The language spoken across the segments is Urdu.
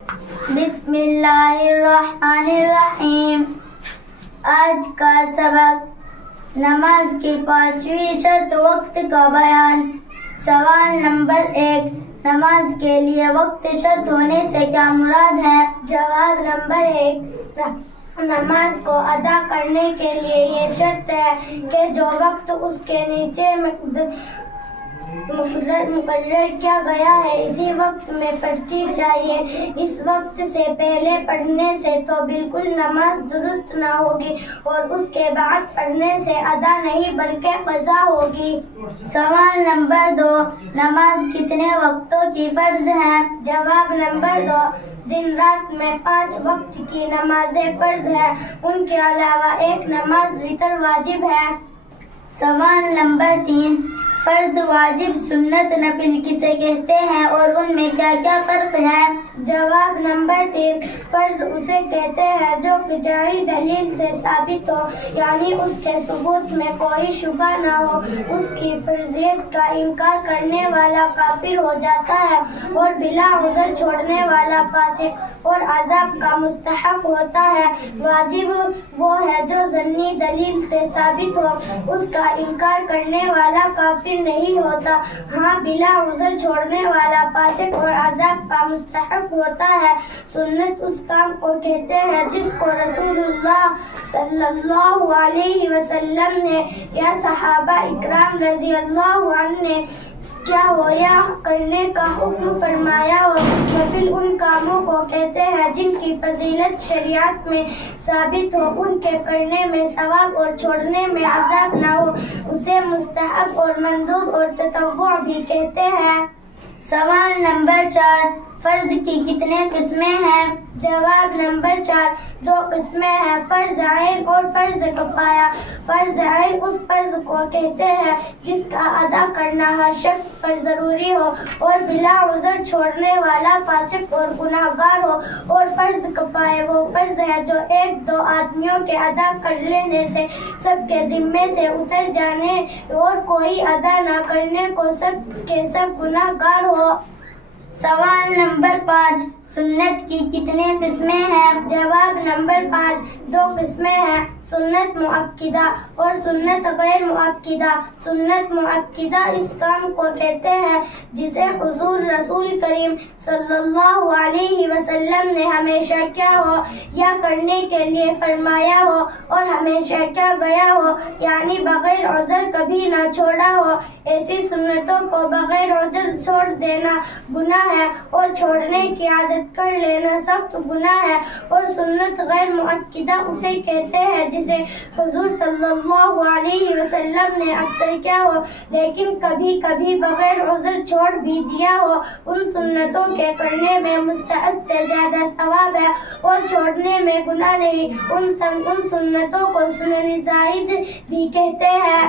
بسم اللہ الرحمن الرحیم۔ آج کا سبق نماز کی 5ویں شرط وقت کا بیان۔ سوال نمبر 1، نماز کے لیے وقت شرط ہونے سے کیا مراد ہے؟ جواب نمبر 1، نماز کو ادا کرنے کے لیے یہ شرط ہے کہ جو وقت اس کے نیچے مقرر کیا گیا ہے اسی وقت میں پڑھتی چاہیے۔ اس وقت سے پہلے پڑھنے سے تو بالکل نماز درست نہ ہوگی اور اس کے بعد پڑھنے سے ادا نہیں بلکہ قضا ہوگی۔ سوال نمبر 2، نماز کتنے وقتوں کی فرض ہے؟ جواب نمبر 2، دن رات میں 5 وقت کی نمازیں فرض ہے، ان کے علاوہ ایک نماز وتر واجب ہے۔ سوال نمبر 3، فرض، واجب، سنت، نفل کسے کہتے ہیں اور ان میں کیا کیا فرق ہے؟ جواب نمبر 3، فرض اسے کہتے ہیں جو قطعی دلیل سے ثابت ہو، یعنی اس کے ثبوت میں کوئی شبہ نہ ہو۔ اس کی فرضیت کا انکار کرنے والا کافر ہو جاتا ہے اور بلا عذر چھوڑنے والا فاسق اور عذاب کا مستحق ہوتا ہے۔ واجب وہ ہے جو ظنی دلیل سے ثابت ہو، اس کا انکار کرنے والا کافر نہیں ہوتا۔ ہاں، بلا عذر چھوڑنے والا فاسق اور عذاب کا مستحق ہوتا ہے۔ سنت اس کام کو کہتے ہیں جس کو رسول اللہ صلی اللہ علیہ وسلم نے یا صحابہ اکرام رضی اللہ عنہ نے کیا ہو یا کرنے کا حکم فرمایا ہو۔ نفل ان کاموں کو کہتے ہیں جن کی فضیلت شریعت میں ثابت ہو، ان کے کرنے میں ثواب اور چھوڑنے میں عذاب نہ ہو، اسے مستحب اور مندوب اور تطوع بھی کہتے ہیں۔ سوال نمبر 4، فرض کی کتنے قسمیں ہیں؟ جواب نمبر 4، 2 قسمیں ہیں، فرض عین اور فرض کفایہ۔ فرض عین اس فرض کو کہتے ہیں جس کا ادا کرنا ہر شخص پر ضروری ہو اور بلا عذر چھوڑنے والا فاسق اور گناہگار ہو، اور فرض کفایہ وہ فرض ہے جو 1-2 آدمیوں کے ادا کر لینے سے سب کے ذمے سے اتر جانے اور کوئی ادا نہ کرنے کو سب کے سب گناہگار ہو۔ سوال نمبر 5، سنت کی کتنے قسمیں ہیں؟ جواب نمبر 5، 2 قسمیں ہیں، سنت مؤکدہ اور سنت غیر مؤکدہ۔ سنت مؤکدہ اس کام کو کہتے ہیں جسے حضور رسول کریم صلی اللہ علیہ وسلم نے ہمیشہ کیا ہو یا کرنے کے لیے فرمایا ہو اور ہمیشہ کیا گیا ہو، یعنی بغیر عذر کبھی نہ چھوڑا ہو۔ ایسی سنتوں کو بغیر عذر چھوڑ دینا گناہ ہے اور چھوڑنے کی عادت کر لینا سخت گناہ ہے۔ اور سنت غیر مؤکدہ اسے کہتے ہیں جسے حضور صلی اللہ علیہ وسلم نے اکثر کیا ہو لیکن کبھی کبھی بغیر عذر چھوڑ بھی دیا ہو۔ ان سنتوں کے کرنے میں مستحب سے زیادہ ثواب ہے اور چھوڑنے میں گناہ نہیں۔ ان سنتوں کو سنن زائد بھی کہتے ہیں۔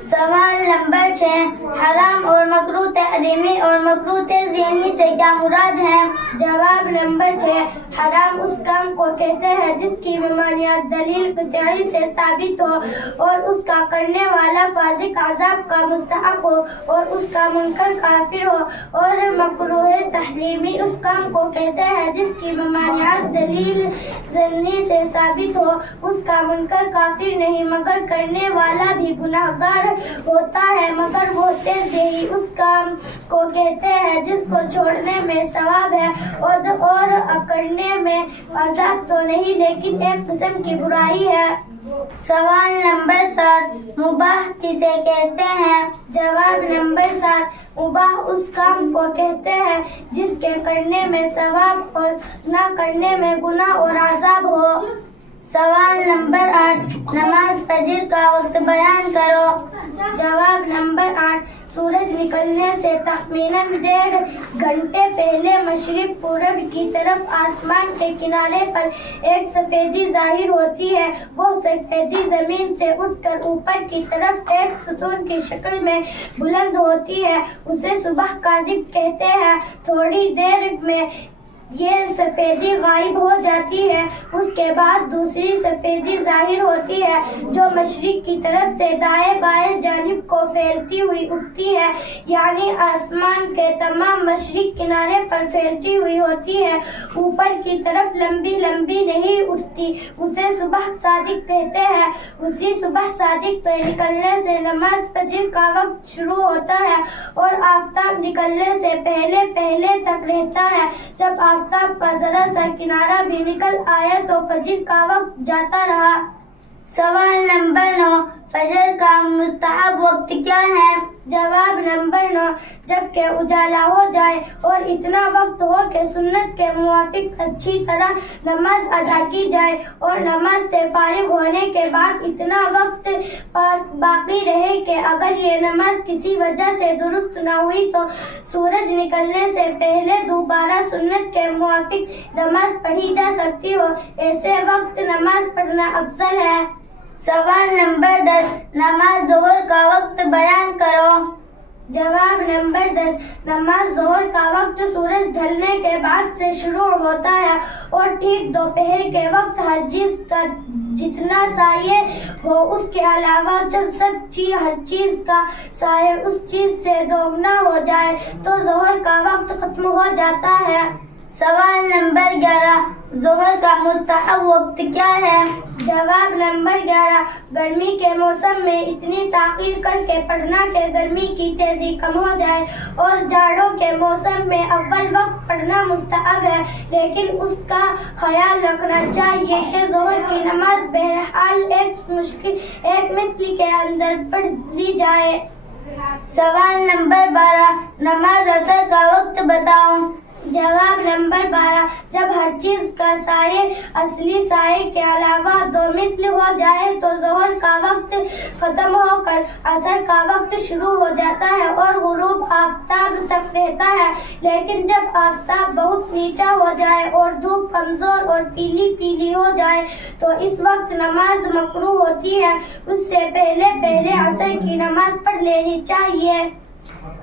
سوال نمبر 6، حرام اور مکروہ تحریمی اور مکروہ تنزیہی سے کیا مراد ہے؟ جواب نمبر 6، حرام اس کام کو کہتے ہیں جس کی ممانعت دلیل قطعی سے ثابت ہو اور اس کا کرنے والا فاسق عذاب کا مستحق ہو اور اس کا منکر کافر ہو۔ اور مکروہ تحریمی اس کام کو کہتے ہیں جس کی ممانعت دلیل ظنی سے ثابت ہو، اس کا منکر کافر نہیں مگر کرنے والا بھی گناہگار ہوتا ہے۔ مگر وہ تنزیہی اس کام کو کہتے ہیں جس کو چھوڑنے میں ثواب ہے اور کرنے میں عذاب تو نہیں لیکن ایک قسم کی برائی ہے۔ سوال نمبر 7، مباح کسے کہتے ہیں؟ جواب نمبر 7، مباح اس کام کو کہتے ہیں جس کے کرنے میں ثواب اور نہ کرنے میں گناہ اور عذاب ہو۔ سوال نمبر 8، نماز فجر کا وقت بیان کرو۔ جواب نمبر 8، سورج نکلنے سے تخمیناً 1.5 گھنٹے پہلے مشرق پورب کی طرف آسمان کے کنارے پر ایک سفیدی ظاہر ہوتی ہے۔ وہ سفیدی زمین سے اٹھ کر اوپر کی طرف ایک ستون کی شکل میں بلند ہوتی ہے، اسے صبح کاذب کہتے ہیں۔ تھوڑی دیر میں یہ سفیدی غائب ہو جاتی ہے، اس کے بعد دوسری سفیدی ظاہر ہوتی ہے جو مشرق کی طرف سے دائیں بائیں جانب کو پھیلتی ہوئی اٹھتی ہے، یعنی آسمان کے تمام مشرق کنارے پر پھیلتی ہوئی ہوتی ہے، اوپر کی طرف لمبی لمبی نہیں اٹھتی، اسے صبح صادق کہتے ہیں۔ اسی صبح صادق پہ نکلنے سے نماز فجر کا وقت شروع ہوتا ہے اور آفتاب نکلنے سے پہلے پہلے تک رہتا ہے۔ جب آفتاب کا ذرا سا کنارہ بھی نکل آیا تو فجر کا وقت جاتا رہا۔ سوال نمبر 9، فجر کا مستحب وقت کیا ہے؟ جواب نمبر 9، جب کہ اجالا ہو جائے اور اتنا وقت ہو کہ سنت کے موافق اچھی طرح نماز ادا کی جائے، اور نماز سے فارغ ہونے کے بعد اتنا وقت باقی رہے کہ اگر یہ نماز کسی وجہ سے درست نہ ہوئی تو سورج نکلنے سے پہلے دوبارہ سنت کے موافق نماز پڑھی جا سکتی ہو، ایسے وقت نماز پڑھنا افضل ہے۔ سوال نمبر 10، نماز ظہر کا وقت بیان کرو۔ جواب نمبر 10، نماز ظہر کا وقت سورج ڈھلنے کے بعد سے شروع ہوتا ہے اور ٹھیک دوپہر کے وقت ہر چیز کا جتنا سایہ ہو اس کے علاوہ ہر چیز کا سایہ اس چیز سے دوگنا ہو جائے تو ظہر کا وقت ختم ہو جاتا ہے۔ سوال نمبر 11، ظہر کا مستحب وقت کیا ہے؟ جواب نمبر 11، گرمی کے موسم میں اتنی تاخیر کر کے پڑھنا کہ گرمی کی تیزی کم ہو جائے، اور جاڑوں کے موسم میں اول وقت پڑھنا مستحب ہے، لیکن اس کا خیال رکھنا چاہیے کہ ظہر کی نماز بہرحال ایک مثل کے اندر پڑھ لی جائے۔ سوال نمبر 12، نماز عصر کا وقت بتاؤ۔ جواب نمبر 12، جب ہر چیز کا سایہ اصلی سائے کے علاوہ دو مثل ہو جائے تو ظہر کا وقت ختم ہو کر عصر کا وقت شروع ہو جاتا ہے اور غروب آفتاب تک رہتا ہے، لیکن جب آفتاب بہت نیچا ہو جائے اور دھوپ کمزور اور پیلی پیلی ہو جائے تو اس وقت نماز مکروہ ہوتی ہے، اس سے پہلے عصر کی نماز پڑھ لینی چاہیے۔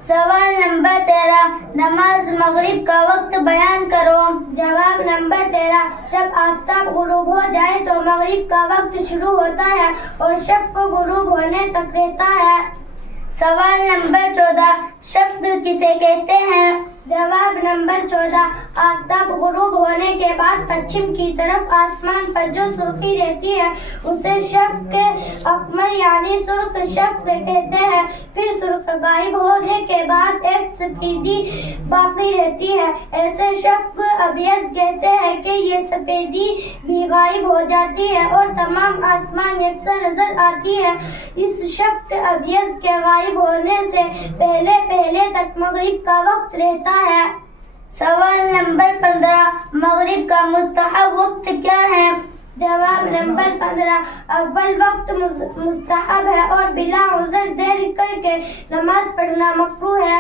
سوال نمبر 13، نماز مغرب کا وقت بیان کرو۔ جواب نمبر 13، جب آفتاب غروب ہو جائے تو مغرب کا وقت شروع ہوتا ہے اور شب کو غروب ہونے تک رہتا ہے۔ سوال نمبر 14، شفق کسے کہتے ہیں؟ جواب نمبر 14، آفتاب غروب ہونے کے بعد پچھم کی طرف آسمان پر جو سرخی رہتی ہے اسے شفق اقمر یعنی سرخ شفق کہتے ہیں، پھر سرخ غائب ہونے کے بعد ایک سفیدی باقی رہتی ہے، ایسے شفق ابیض کہتے ہیں کہ یہ سفیدی بھی غائب ہو جاتی ہے اور تمام آسمان یکساں نظر آتی ہے۔ اس شفق ابیض کے غائب ہونے سے پہلے تک مغرب کا وقت رہتا ہے۔ سوال نمبر 15، مغرب کا مستحب وقت کیا ہے؟ جواب نمبر 15، اول وقت مستحب ہے اور بلا عذر دیر کر کے نماز پڑھنا مکروہ ہے۔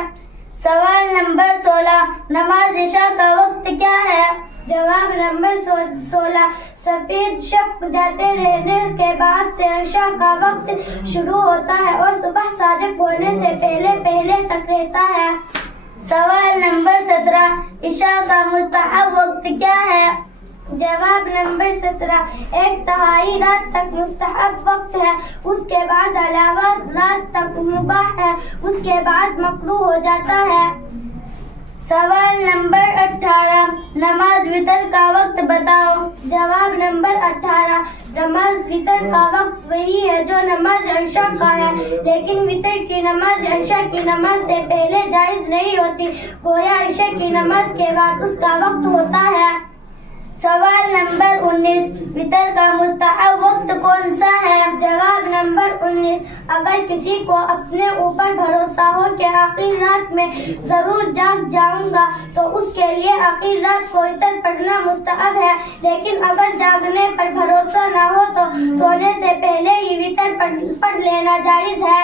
سوال نمبر 16، نماز عشاء کا وقت کیا ہے؟ جواب نمبر 16، سفید شفق جاتے رہنے کے بعد سے عشاء کا وقت شروع ہوتا ہے اور صبح صادق ہونے سے پہلے تک رہتا ہے۔ سوال نمبر 17، عشاء کا مستحب وقت کیا ہے؟ جواب نمبر 17، ایک تہائی رات تک مستحب وقت ہے، اس کے بعد علاوہ رات تک مباح ہے، اس کے بعد مکروہ ہو جاتا ہے۔ سوال نمبر 18، نماز وتر کا وقت بتاؤ۔ جواب نمبر 18، نماز وتر کا وقت وہی ہے جو نماز عشاء کا ہے، لیکن وتر کی نماز عشاء کی نماز سے پہلے جائز نہیں ہوتی، گویا عشاء کی نماز کے بعد اس کا وقت ہوتا ہے۔ سوال نمبر 19، وتر کا مستحب وقت کون سا ہے؟ جواب نمبر 19، اگر کسی کو اپنے اوپر بھروسہ ہو کہ آخر رات میں ضرور جاگ جاؤں گا تو اس کے لیے آخر رات کو وتر پڑھنا مستحب ہے، لیکن اگر جاگنے پر بھروسہ نہ ہو تو سونے سے پہلے ہی وتر پڑھ لینا جائز ہے۔